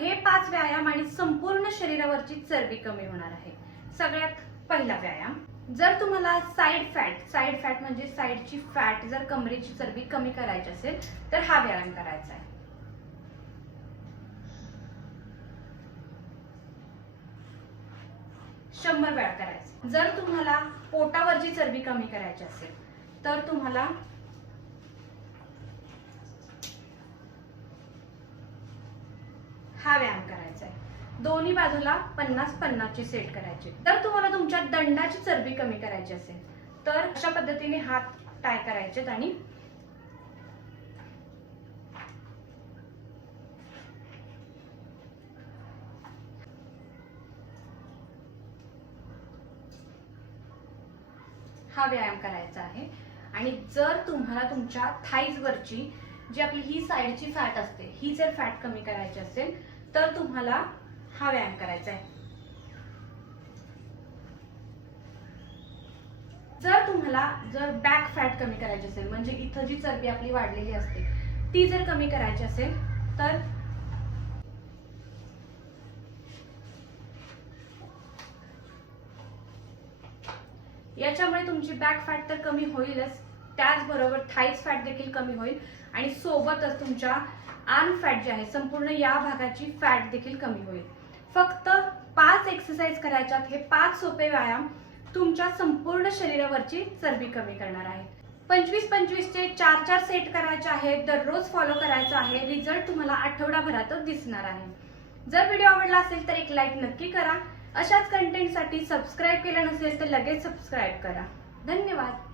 हे पाच व्यायाम आणि संपूर्ण शरीरावरची चरबी कमी होणार आहे. सगळ्यात पहिला व्यायाम जर तुम्हाला साईड फॅट साईड फॅट म्हणजे साईडची फॅट जर कमरेची चरबी कमी करायची असेल तर हा व्यायाम करायचा आहे. शंभर वेळा करायचं. जर तुम्हाला पोटावरची चरबी कमी करायची असेल तर तुम्हाला हा व्यायाम करायचा आहे. दोन्ही बाजूला पन्नास पन्नासची सेट करायची. जर तुम्हाला तुमच्या दंडाची चरबी कमी करायची असेल तर अशा पद्धतीने हात टाय करायचे आणि हा व्यायाम करायचा आहे. आणि जर तुम्हाला तुमच्या थाईज वरची जी आपली ही साईडची फॅट असते ही जर फॅट कमी करायची असेल तर तुम्हाला हा व्यायाम करायचा आहे जर तुम्हाला जर बॅक फॅट कमी करायची असेल म्हणजे इथं जी चरबी आपली वाढलेली असते ती जर कमी करायची असेल तर याच्यामुळे तुमची बॅक फॅट तर कमी होईलच. त्याचबरोबर थाईज फॅट देखील कमी होईल आणि सोबतच तुमच्या आर्म फॅट जे आहे संपूर्ण या भागाची फॅट देखील कमी होईल. फक्त पाच एक्सरसाइज करायच्यात हे पाच सोपे व्यायाम तुमच्या संपूर्ण शरीरावरची चरबी कमी करणार आहे पंचवीस पंचवीसचे चार चार सेट करायचे आहेत दररोज फॉलो करायचं आहे रिझल्ट तुम्हाला आठवडाभरातच दिसणार आहे. जर व्हिडिओ आवडला असेल तर एक लाईक नक्की करा. अशाच कंटेंटसाठी सबस्क्राईब केलं नसेल तर लगेच सबस्क्राईब करा. धन्यवाद.